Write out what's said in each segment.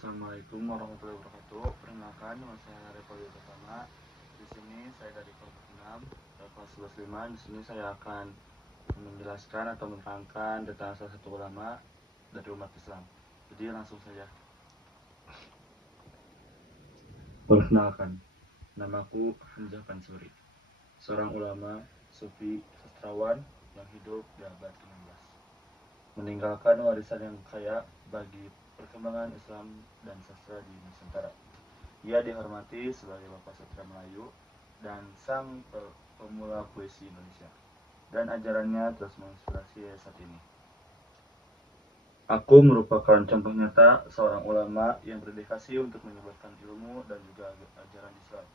Assalamualaikum warahmatullahi wabarakatuh. Perkenalkan, nama saya Revo Pertama. Di sini saya dari kelompok 6, kelas 11.5. Di sini saya akan menjelaskan atau menerangkan tentang salah satu ulama dari umat Islam. Jadi langsung saja. Perkenalkan, namaku Hamzah Pansuri, seorang ulama, sufi, sastrawan yang hidup di abad ke-16. Meninggalkan warisan yang kaya bagi perkembangan Islam dan sastra di Nusantara. Ia dihormati sebagai Bapak Sastra Melayu dan sang pemula puisi Indonesia, dan ajarannya terus menginspirasi saat ini. Aku merupakan contoh nyata seorang ulama yang berdedikasi untuk menyebarkan ilmu dan juga ajaran Islam.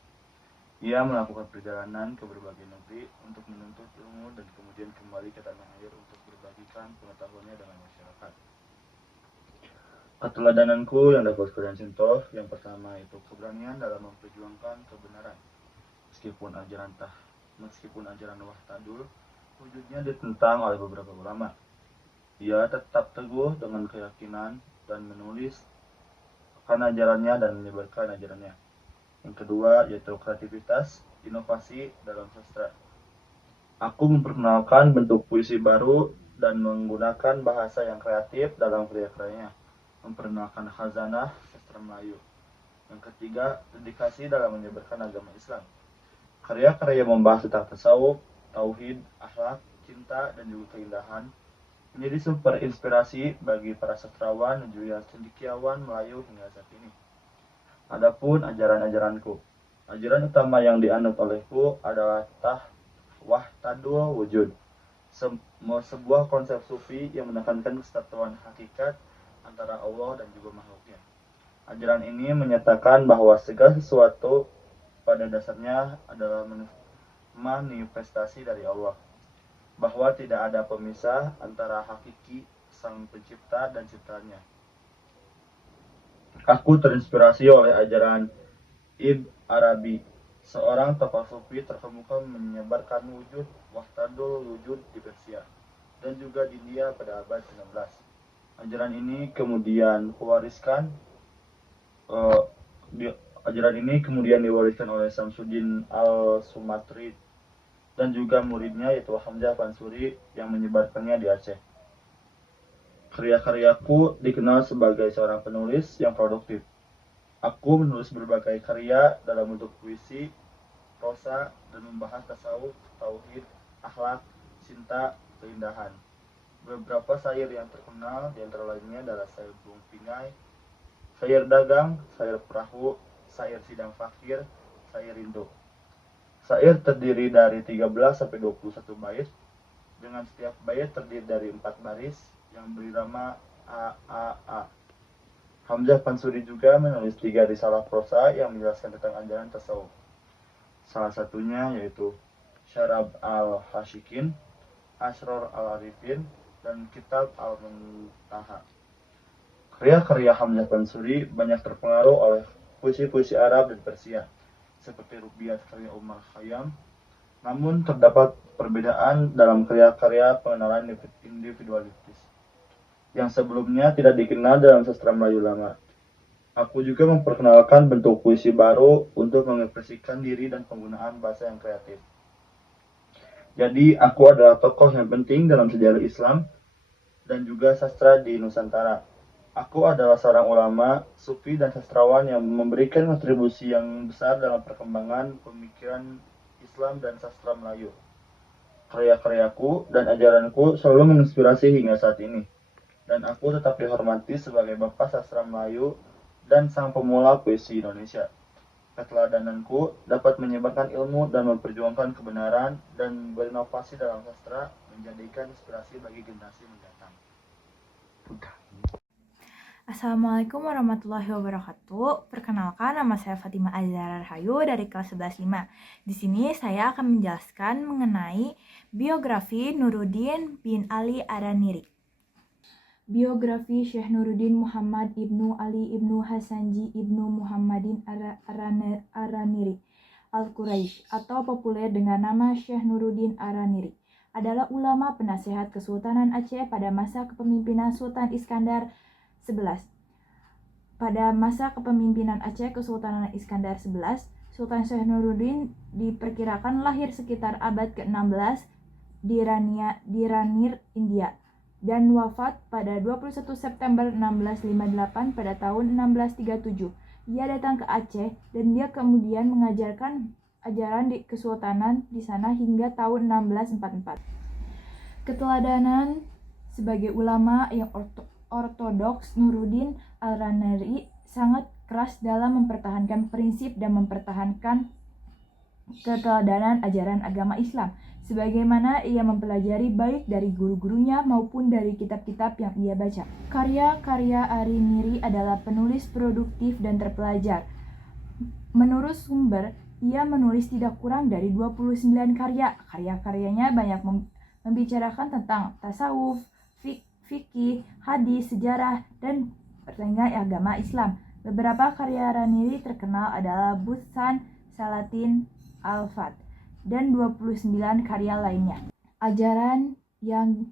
Ia melakukan perjalanan ke berbagai negeri untuk menuntut ilmu dan kemudian kembali ke tanah air untuk berbagikan pengetahuannya dengan masyarakat. Keteladananku yang dapat kalian contoh, yang pertama itu keberanian dalam memperjuangkan kebenaran. Meskipun ajaran Wahtadul wujudnya ditentang oleh beberapa ulama, ia tetap teguh dengan keyakinan dan menulis akan ajarannya dan menyebarkan ajarannya. Yang kedua yaitu kreativitas, inovasi dalam sastra. Aku memperkenalkan bentuk puisi baru dan menggunakan bahasa yang kreatif dalam karya-karyanya. Memperkenalkan khazanah sastra Melayu. Yang ketiga, dedikasi dalam menyebarkan agama Islam. Karya-karya membahas tentang tasawuf, tauhid, akhlak, cinta, dan juga keindahan menjadi sumber inspirasi bagi para sastrawan dan juga cendekiawan Melayu hingga saat ini. Adapun ajaran-ajaranku, ajaran utama yang dianut olehku adalah Wahtadul Wujud, sebuah konsep sufi yang menekankan kesatuan hakikat antara Allah dan juga makhluknya. Ajaran ini menyatakan bahwa segala sesuatu pada dasarnya adalah manifestasi dari Allah, bahwa tidak ada pemisah antara hakiki sang pencipta dan ciptaannya. Aku terinspirasi oleh ajaran Ibn Arabi, seorang tokoh sufi terkemuka menyebarkan wujud Wahtadul Wujud di Persia dan juga di India pada abad ke-16. Ajaran ini kemudian diwariskan oleh Samsuddin al-Sumatri dan juga muridnya yaitu Hamzah Pansuri yang menyebarkannya di Aceh. Karya-karyaku dikenal sebagai seorang penulis yang produktif. Aku menulis berbagai karya dalam bentuk puisi, prosa, dan membahas tasawuf, tauhid, akhlak, cinta, keindahan. Beberapa syair yang terkenal di antara lainnya adalah syair Burung Pingai, syair Dagang, syair Perahu, syair Sidang Fakir, syair Rindu. Syair terdiri dari 13-21 bait, dengan setiap bait terdiri dari 4 baris yang berirama A. Hamzah Pansuri juga menulis 3 risalah prosa yang menjelaskan tentang ajaran tasawuf. Salah satunya yaitu Syarab al-Hashikin, Asror al-Arifin, dan Kitab al-Muntaha. Karya-karya Hamzah Pansuri banyak terpengaruh oleh puisi-puisi Arab dan Persia, seperti Rubaiyat karya Umar Khayyam. Namun terdapat perbedaan dalam karya-karya pengenalan individualistis yang sebelumnya tidak dikenal dalam sastra Melayu lama. Aku juga memperkenalkan bentuk puisi baru untuk mengekspresikan diri dan penggunaan bahasa yang kreatif. Jadi aku adalah tokoh yang penting dalam sejarah Islam dan juga sastra di Nusantara. Aku adalah seorang ulama, sufi, dan sastrawan yang memberikan kontribusi yang besar dalam perkembangan pemikiran Islam dan sastra Melayu. Karya-karyaku dan ajaranku selalu menginspirasi hingga saat ini, dan aku tetap dihormati sebagai Bapak Sastra Melayu dan sang pemula puisi Indonesia. Keteladananku dapat menyebarkan ilmu dan memperjuangkan kebenaran dan berinovasi dalam sastra, menjadikan inspirasi bagi generasi mendatang. Assalamualaikum warahmatullahi wabarakatuh. Perkenalkan, nama saya Fatimah Azhar Rahayu dari kelas 11.5. Di sini saya akan menjelaskan mengenai biografi Nuruddin bin Ali Araniri. Biografi Syekh Nuruddin Muhammad Ibnu Ali Ibnu Hasanji Ibnu Muhammadin Araniri Al-Quraisy atau populer dengan nama Syekh Nuruddin Araniri adalah ulama penasehat Kesultanan Aceh pada masa kepemimpinan Sultan Iskandar 11. Pada masa kepemimpinan Aceh Kesultanan Iskandar XI, Sultan Syekh Nuruddin diperkirakan lahir sekitar abad ke-16 di Ranir, India, dan wafat pada 21 September 1658 pada tahun 1637. Ia datang ke Aceh dan dia kemudian mengajarkan ajaran di kesultanan di sana hingga tahun 1644. Keteladanan sebagai ulama yang ortodoks, Nuruddin al-Ranari sangat keras dalam mempertahankan prinsip dan mempertahankan keteladanan ajaran agama Islam, sebagaimana ia mempelajari baik dari guru-gurunya maupun dari kitab-kitab yang ia baca. Karya-karya Ariniri adalah penulis produktif dan terpelajar. Menurut sumber, ia menulis tidak kurang dari 29 karya. Karya-karyanya banyak membicarakan tentang tasawuf, fikih, hadis, sejarah, dan pertengahan agama Islam. Beberapa karya Raniri terkenal adalah Butsan, Salatin, Al-Fat, dan 29 karya lainnya. Ajaran yang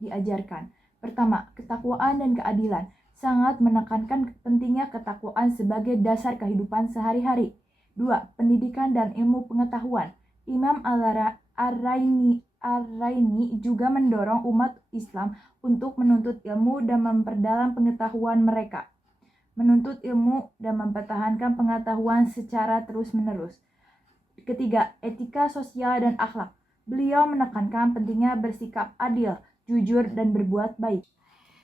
diajarkan. Pertama, ketakwaan dan keadilan. Sangat menekankan pentingnya ketakwaan sebagai dasar kehidupan sehari-hari. 2. Pendidikan dan ilmu pengetahuan. Imam Ar-Raini juga mendorong umat Islam untuk menuntut ilmu dan memperdalam pengetahuan mereka. Menuntut ilmu dan mempertahankan pengetahuan secara terus-menerus. Ketiga, etika sosial dan akhlak. Beliau menekankan pentingnya bersikap adil, jujur, dan berbuat baik.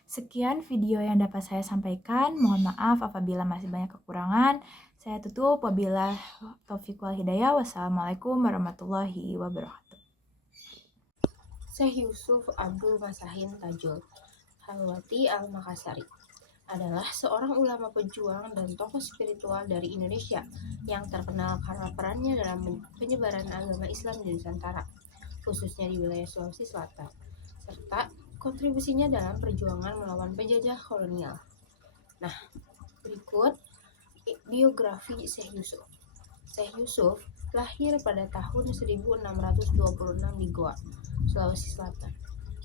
Sekian video yang dapat saya sampaikan. Mohon maaf apabila masih banyak kekurangan. Saya tutup. Wabillahi taufiq wal hidayah. Wassalamualaikum warahmatullahi wabarakatuh. Syekh Yusuf Abdul Masahin Tajul Khalwati Al-Makassari adalah seorang ulama pejuang dan tokoh spiritual dari Indonesia yang terkenal karena perannya dalam penyebaran agama Islam di Nusantara, khususnya di wilayah Sulawesi Selatan, serta kontribusinya dalam perjuangan melawan penjajah kolonial. Nah, berikut biografi Syekh Yusuf. Syekh Yusuf lahir pada tahun 1626 di Goa, Sulawesi Selatan.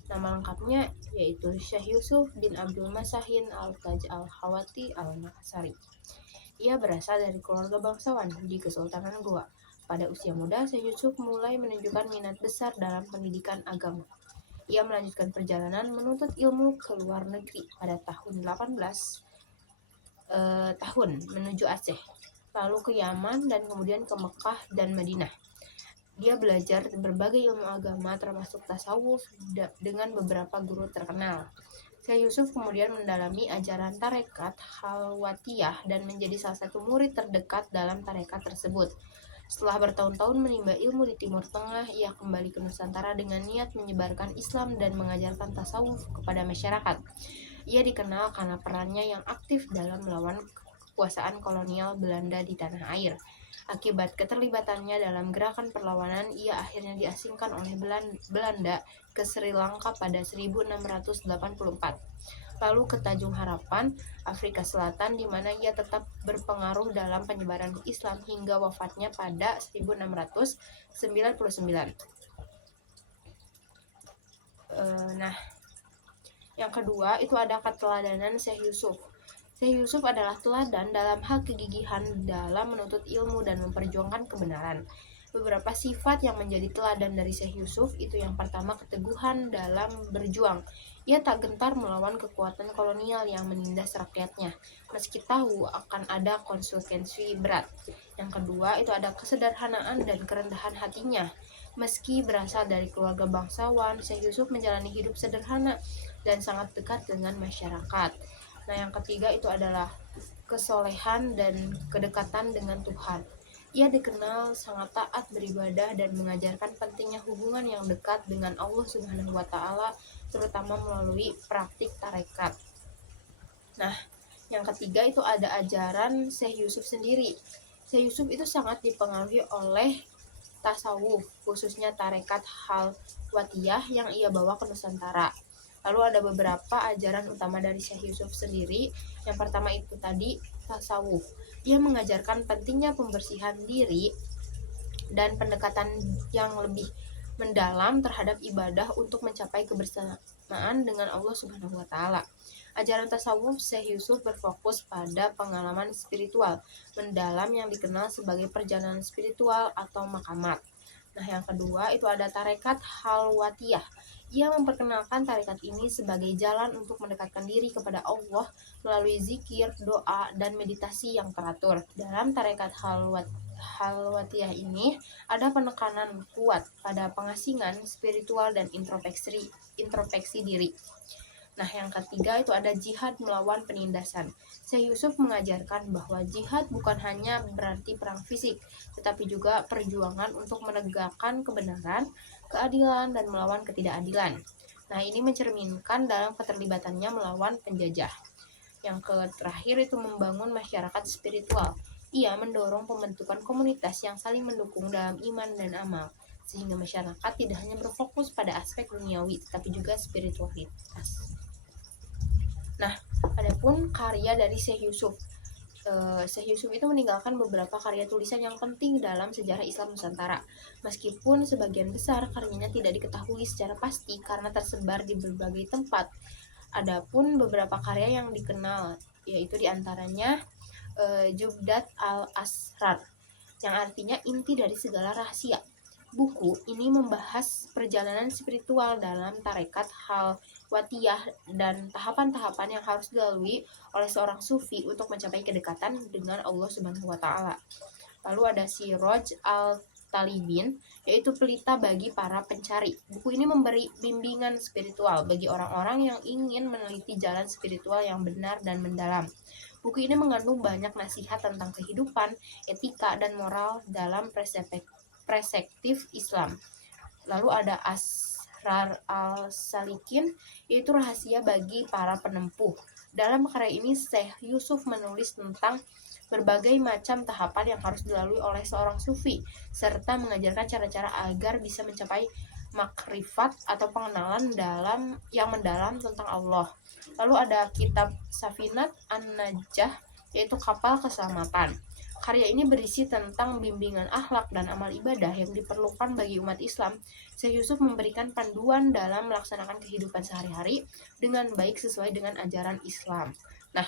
Nama lengkapnya yaitu Syekh Yusuf bin Abdul Masahin Al-Taj Al-Khawati Al-Makassari. Ia berasal dari keluarga bangsawan di Kesultanan Goa. Pada usia muda, Syekh Yusuf mulai menunjukkan minat besar dalam pendidikan agama. Ia melanjutkan perjalanan menuntut ilmu ke luar negeri pada tahun 18 tahun menuju Aceh, lalu ke Yaman dan kemudian ke Mekah dan Madinah. Dia belajar berbagai ilmu agama termasuk tasawuf dengan beberapa guru terkenal. Syekh Yusuf kemudian mendalami ajaran tarekat Khalwatiyah dan menjadi salah satu murid terdekat dalam tarekat tersebut. Setelah bertahun-tahun menimba ilmu di Timur Tengah, ia kembali ke Nusantara dengan niat menyebarkan Islam dan mengajarkan tasawuf kepada masyarakat. Ia dikenal karena perannya yang aktif dalam melawan kekuasaan kolonial Belanda di tanah air. Akibat keterlibatannya dalam gerakan perlawanan, ia akhirnya diasingkan oleh Belanda ke Sri Lanka pada 1684. Lalu ke Tanjung Harapan, Afrika Selatan, di mana ia tetap berpengaruh dalam penyebaran Islam hingga wafatnya pada 1699. Yang kedua itu ada keteladanan Syekh Yusuf. Syekh Yusuf adalah teladan dalam hal kegigihan dalam menuntut ilmu dan memperjuangkan kebenaran. Beberapa sifat yang menjadi teladan dari Syekh Yusuf itu yang pertama, keteguhan dalam berjuang. Ia tak gentar melawan kekuatan kolonial yang menindas rakyatnya, meski tahu akan ada konsekuensi berat. Yang kedua itu ada kesederhanaan dan kerendahan hatinya. Meski berasal dari keluarga bangsawan, Syekh Yusuf menjalani hidup sederhana dan sangat dekat dengan masyarakat. Nah, yang ketiga itu adalah kesolehan dan kedekatan dengan Tuhan. Ia dikenal sangat taat beribadah dan mengajarkan pentingnya hubungan yang dekat dengan Allah Subhanahu wa Ta'ala, terutama melalui praktik tarekat. Nah, yang ketiga itu ada ajaran Syekh Yusuf sendiri. Syekh Yusuf itu sangat dipengaruhi oleh tasawuf, khususnya tarekat Khalwatiyah yang ia bawa ke Nusantara. Lalu ada beberapa ajaran utama dari Syekh Yusuf sendiri. Yang pertama itu tadi tasawuf. Ia mengajarkan pentingnya pembersihan diri dan pendekatan yang lebih mendalam terhadap ibadah untuk mencapai bersamaan dengan Allah Subhanahu wa taala. Ajaran tasawuf Syekh Yusuf berfokus pada pengalaman spiritual mendalam yang dikenal sebagai perjalanan spiritual atau makamat. Nah, yang kedua itu ada tarekat Halwatiyah. Ia memperkenalkan tarekat ini sebagai jalan untuk mendekatkan diri kepada Allah melalui zikir, doa, dan meditasi yang teratur. Dalam tarekat Halwatiyah ini ada penekanan kuat pada pengasingan spiritual dan introspeksi diri. Nah, yang ketiga itu ada jihad melawan penindasan. Syekh Yusuf mengajarkan bahwa jihad bukan hanya berarti perang fisik, tetapi juga perjuangan untuk menegakkan kebenaran, keadilan, dan melawan ketidakadilan. Nah, ini mencerminkan dalam keterlibatannya melawan penjajah. Yang terakhir itu membangun masyarakat spiritual. Ia mendorong pembentukan komunitas yang saling mendukung dalam iman dan amal, sehingga masyarakat tidak hanya berfokus pada aspek duniawi, tetapi juga spiritualitas. Nah, adapun karya dari Syekh Yusuf. Syekh Yusuf itu meninggalkan beberapa karya tulisan yang penting dalam sejarah Islam Nusantara. Meskipun sebagian besar karyanya tidak diketahui secara pasti karena tersebar di berbagai tempat. Adapun beberapa karya yang dikenal, yaitu diantaranya Jubdat al-Asrar, yang artinya inti dari segala rahasia. Buku ini membahas perjalanan spiritual dalam tarekat Halwatiyah dan tahapan-tahapan yang harus dilalui oleh seorang sufi untuk mencapai kedekatan dengan Allah Subhanahu wa taala. Lalu ada Siraj al-Talibin, yaitu pelita bagi para pencari. Buku ini memberi bimbingan spiritual bagi orang-orang yang ingin meneliti jalan spiritual yang benar dan mendalam. Buku ini mengandung banyak nasihat tentang kehidupan, etika, dan moral dalam perspektif Islam. Lalu ada Asrar al-Salikin, yaitu rahasia bagi para penempuh. Dalam karya ini Syekh Yusuf menulis tentang berbagai macam tahapan yang harus dilalui oleh seorang sufi, serta mengajarkan cara-cara agar bisa mencapai makrifat atau pengenalan yang mendalam tentang Allah. Lalu ada kitab Safinat An-Najah, yaitu kapal keselamatan. Karya ini berisi tentang bimbingan akhlak dan amal ibadah yang diperlukan bagi umat Islam. Syekh Yusuf memberikan panduan dalam melaksanakan kehidupan sehari-hari dengan baik sesuai dengan ajaran Islam. Nah,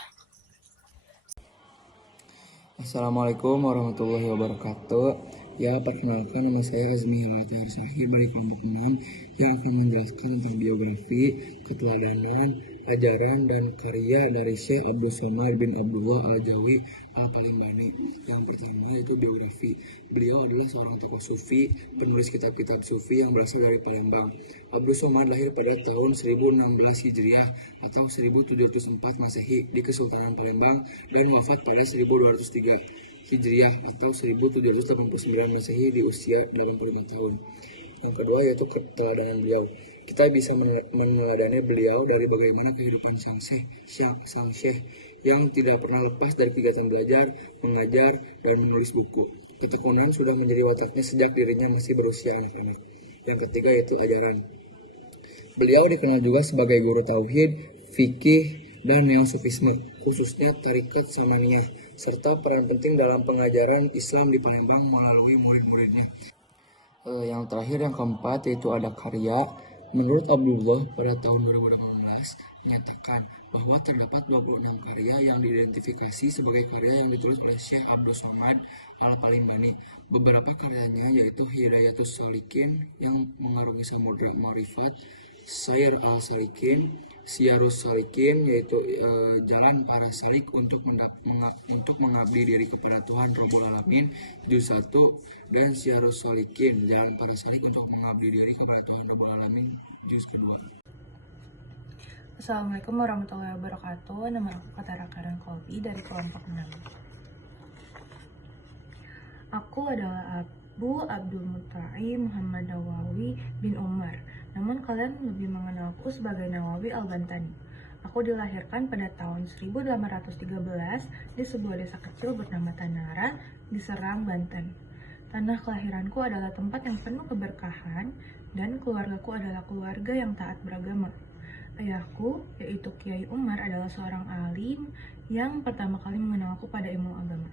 Assalamualaikum warahmatullahi wabarakatuh. Ya, perkenalkan, nama saya Azmi Hilal Sahib dari kelompok 6 yang akan menjelaskan tentang biografi, keteladanan, ajaran, dan karya dari Syekh Abdul Somad bin Abdullah Al-Jawi Al-Palembani. Yang pertama itu biografi. Beliau adalah seorang tokoh sufi, penulis kitab-kitab sufi yang berasal dari Palembang. Abdul Somad lahir pada tahun 1016 Hijriah atau 1704 Masehi di Kesultanan Palembang dan wafat pada 1203 Hijriah atau 1789 Masehi di usia 85 tahun. Yang kedua yaitu keteladanan beliau. Kita bisa meneladani beliau dari bagaimana kehidupan sang syekh yang tidak pernah lepas dari kegiatan belajar, mengajar, dan menulis buku. Ketekunan sudah menjadi wataknya sejak dirinya masih berusia anak-anak. Yang ketiga yaitu ajaran. Beliau dikenal juga sebagai guru tauhid, fikih, dan neosufisme, khususnya tarikat Samaniyah, serta peran penting dalam pengajaran Islam di Palembang melalui murid-muridnya. Yang terakhir, yang keempat, yaitu ada karya. Menurut Abdullah, pada tahun 2018 menyatakan bahwa terdapat 26 karya yang diidentifikasi sebagai karya yang ditulis oleh Syekh Abdul Somad Al-Palembani. Beberapa karyanya yaitu Hidayatus Salikin yang mengarungi samudra Ma'rifat, Sair al-Salikin, Siyarus Salikin yaitu jalan para salik untuk mengabdi diri kepada Tuhan Rabbul Alamin juz 1, dan Siyarus Salikin, jalan para salik untuk mengabdi diri kepada Tuhan Rabbul Alamin juz kedua. Assalamualaikum warahmatullahi wabarakatuh. Nama aku Katara Karen Kolbi dari kelompok 6. Aku adalah Abu Abdul Mut'aim Muhammad Nawawi bin Umar. Namun kalian lebih mengenalku sebagai Nawawi Al-Bantani. Aku dilahirkan pada tahun 1813 di sebuah desa kecil bernama Tanara di Serang, Banten. Tanah kelahiranku adalah tempat yang penuh keberkahan dan keluargaku adalah keluarga yang taat beragama. Ayahku, yaitu Kiai Umar, adalah seorang alim yang pertama kali mengenalku pada ilmu agama.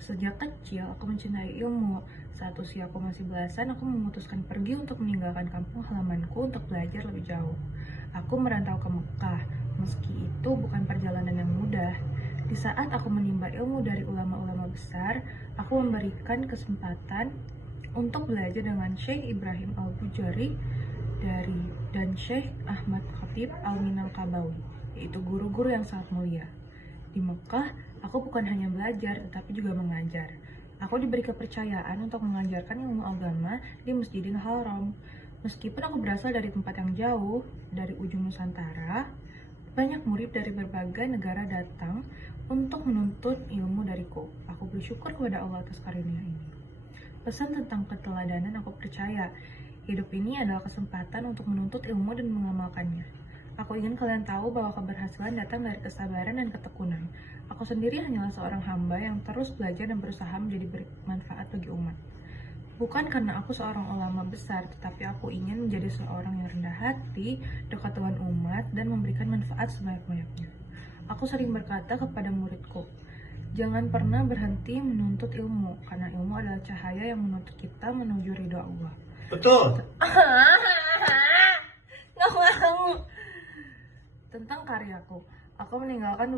Sejak kecil, aku mencintai ilmu. Saat usia aku masih belasan, aku memutuskan pergi untuk meninggalkan kampung halamanku untuk belajar lebih jauh. Aku merantau ke Mekah, meski itu bukan perjalanan yang mudah. Di saat aku menimba ilmu dari ulama-ulama besar, aku memberikan kesempatan untuk belajar dengan Syekh Ibrahim Al-Bujari dan Syekh Ahmad Khatib Al-Minangkabawi, yaitu guru-guru yang sangat mulia. Di Mekah, aku bukan hanya belajar, tetapi juga mengajar. Aku diberi kepercayaan untuk mengajarkan ilmu agama di Masjidil Haram. Meskipun aku berasal dari tempat yang jauh, dari ujung Nusantara, banyak murid dari berbagai negara datang untuk menuntut ilmu dariku. Aku bersyukur kepada Allah atas karunia ini. Pesan tentang keteladanan aku percaya, hidup ini adalah kesempatan untuk menuntut ilmu dan mengamalkannya. Aku ingin kalian tahu bahwa keberhasilan datang dari kesabaran dan ketekunan. Aku sendiri hanyalah seorang hamba yang terus belajar dan berusaha menjadi bermanfaat bagi umat. Bukan karena aku seorang ulama besar, tetapi aku ingin menjadi seorang yang rendah hati, dekat dengan umat, dan memberikan manfaat sebanyak-banyaknya. Aku sering berkata kepada muridku, jangan pernah berhenti menuntut ilmu, karena ilmu adalah cahaya yang menuntut kita menuju ridho Allah. Betul. Nggak mau. Tentang karyaku, aku meninggalkan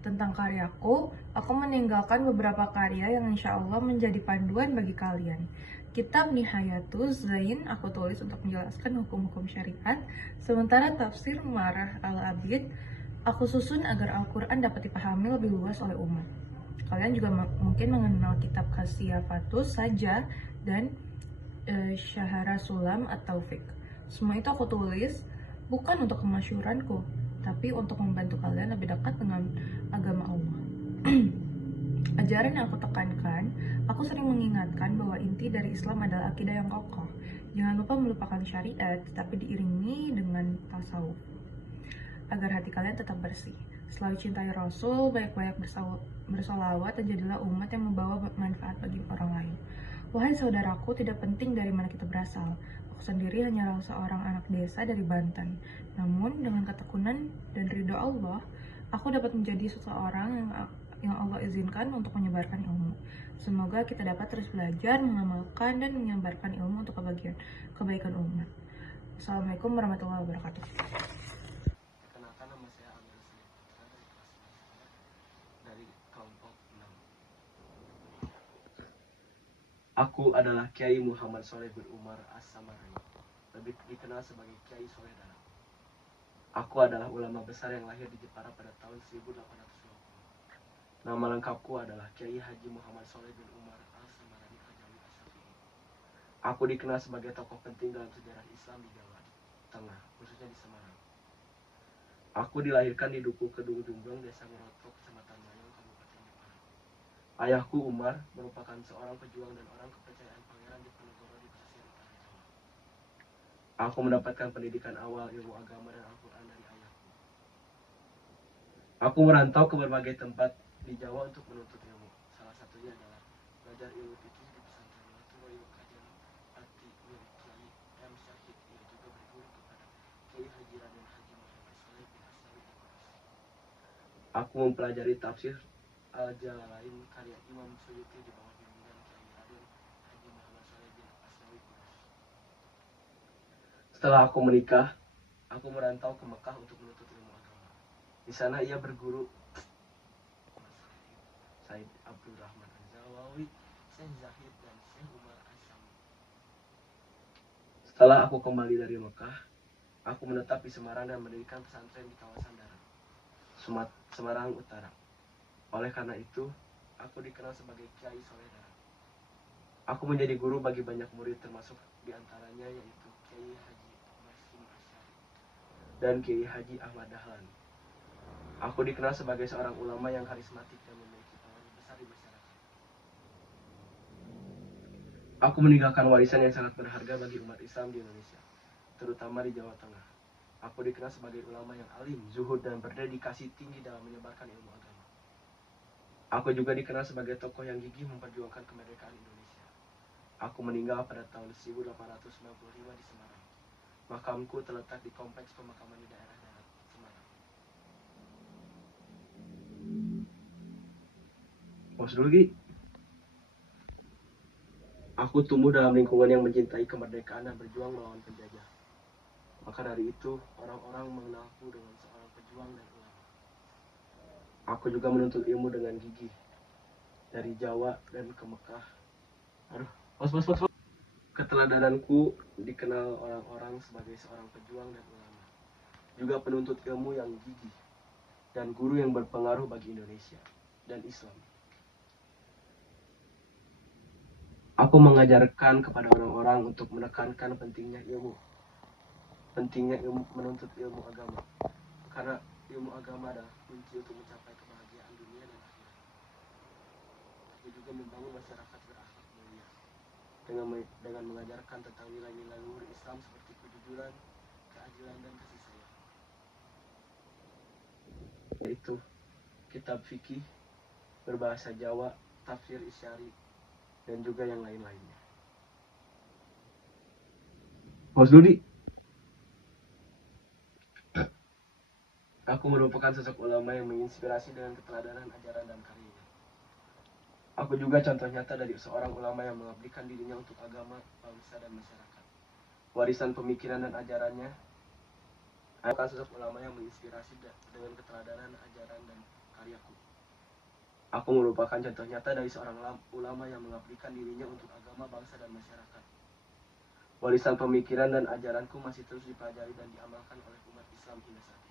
Tentang karyaku, aku meninggalkan beberapa karya yang insya Allah menjadi panduan bagi kalian. Kitab Nihayatuz Zain aku tulis untuk menjelaskan hukum-hukum syariat, sementara tafsir Marah Al-Abid aku susun agar Al-Quran dapat dipahami lebih luas oleh umat. Kalian juga mungkin mengenal kitab Khasiyafatus saja dan Syahara Sulam atau Taufik. Semua itu aku tulis bukan untuk kemasyuranku, tapi untuk membantu kalian lebih dekat dengan agama Allah. Ajaran yang aku tekankan, aku sering mengingatkan bahwa inti dari Islam adalah akidah yang kokoh. Jangan lupa melupakan syariat, tetapi diiringi dengan tasawuf, agar hati kalian tetap bersih. Selalu cintai Rasul, banyak-banyak bersolawat, dan jadilah umat yang membawa manfaat bagi orang lain. Wahai saudaraku, tidak penting dari mana kita berasal. Aku sendiri hanyalah seorang anak desa dari Banten. Namun, dengan ketekunan dan ridho Allah, aku dapat menjadi seseorang yang Allah izinkan untuk menyebarkan ilmu. Semoga kita dapat terus belajar, mengamalkan, dan menyebarkan ilmu untuk kebaikan umat. Assalamualaikum warahmatullahi wabarakatuh. Perkenalkan, nama saya Amir Salim Putra dari kelas 9 dari kelompok 6. Aku adalah Kiai Muhammad Soleh bin Umar As-Samarani, lebih dikenal sebagai Kiai Soleh Dalam. Aku adalah ulama besar yang lahir di Jepara pada tahun 1820. Nama lengkapku adalah Kiai Haji Muhammad Soleh bin Umar Al-Samarani Al-Jawi As-Syafi'i. Aku dikenal sebagai tokoh penting dalam sejarah Islam di Jawa Tengah, khususnya di Semarang. Aku dilahirkan di Duku Kedung Jumblong, Desa Ngerotok, Kecamatan Mayong, Kabupaten Jepara. Ayahku Umar merupakan seorang pejuang dan orang kepercayaan Pangeran Diponegoro di pesisir utara Jawa. Aku mendapatkan pendidikan awal ilmu agama dan Al-Quran dari ayahku. Aku merantau ke berbagai tempat di Jawa untuk menuntut ilmu. Salah satunya adalah belajar ilmu fikih di pesantren Laturoyo Kajen Ati milik Kiai M. Syahid. Ia juga berguru kepada Kiai Haji Raden Haji Muhammad Saleh bin Asnawi Al-Qurasi. Aku mempelajari tafsir Al-Jalalain karya Imam Suyuti di bawah bimbingan Kiai Raden Haji Muhammad Saleh bin Asnawi Al-Qurasi. Setelah aku menikah, aku merantau ke Mekah untuk menuntut ilmu agama. Di sana ia berguru Said Abdurrahman Al-Zawawi, Syekh Zahid, dan Syekh Umar Asyami. Setelah aku kembali dari Mekah, aku menetap di Semarang dan mendirikan pesantren di kawasan Darat, Semarang Utara. Oleh karena itu, aku dikenal sebagai Kiai Soleh Darat. Aku menjadi guru bagi banyak murid, termasuk diantaranya yaitu Kiai Haji Masyim Asyari dan Kiai Haji Ahmad Dahlan. Aku dikenal sebagai seorang ulama yang karismatik dan memiliki pengaruh besar di masyarakat. Aku meninggalkan warisan yang sangat berharga bagi umat Islam di Indonesia, terutama di Jawa Tengah. Aku dikenal sebagai ulama yang alim, zuhud, dan berdedikasi tinggi dalam menyebarkan ilmu agama. Aku juga dikenal sebagai tokoh yang gigih memperjuangkan kemerdekaan Indonesia. Aku meninggal pada tahun 1895 di Semarang. Makamku terletak di kompleks pemakaman di daerah Darat, Semarang. Pause dulu, Gi. Aku tumbuh dalam lingkungan yang mencintai kemerdekaan dan berjuang melawan penjajah. Maka dari itu, orang-orang mengenalku dengan seorang pejuang dan ulama. Aku juga menuntut ilmu dengan gigih. Dari Jawa dan ke Mekah. Aduh, pause. Keteladananku dikenal orang-orang sebagai seorang pejuang dan ulama. Juga penuntut ilmu yang gigih. Dan guru yang berpengaruh bagi Indonesia dan Islam. Aku mengajarkan kepada orang-orang untuk menekankan pentingnya ilmu. Pentingnya menuntut ilmu agama. Karena ilmu agama adalah kunci untuk mencapai kebahagiaan dunia dan akhirat. Aku juga membangun masyarakat berakhlak mulia dengan mengajarkan tentang nilai-nilai luhur Islam seperti kejujuran, keadilan, dan kasih sayang. Yaitu kitab fikih berbahasa Jawa, tafsir isyari, dan juga yang lain-lainnya. Pause dulu, Di. Aku merupakan sosok ulama yang menginspirasi dengan keteladanan ajaran dan karyanya. Aku juga contoh nyata dari seorang ulama yang mengabdikan dirinya untuk agama, bangsa, dan masyarakat. Warisan pemikiran dan ajarannya adalah sosok ulama yang menginspirasi dengan keteladanan ajaran dan karyaku. Aku merupakan contoh nyata dari seorang ulama yang mengabdikan dirinya untuk agama, bangsa, dan masyarakat. Warisan pemikiran dan ajaranku masih terus dipelajari dan diamalkan oleh umat Islam hingga saat ini.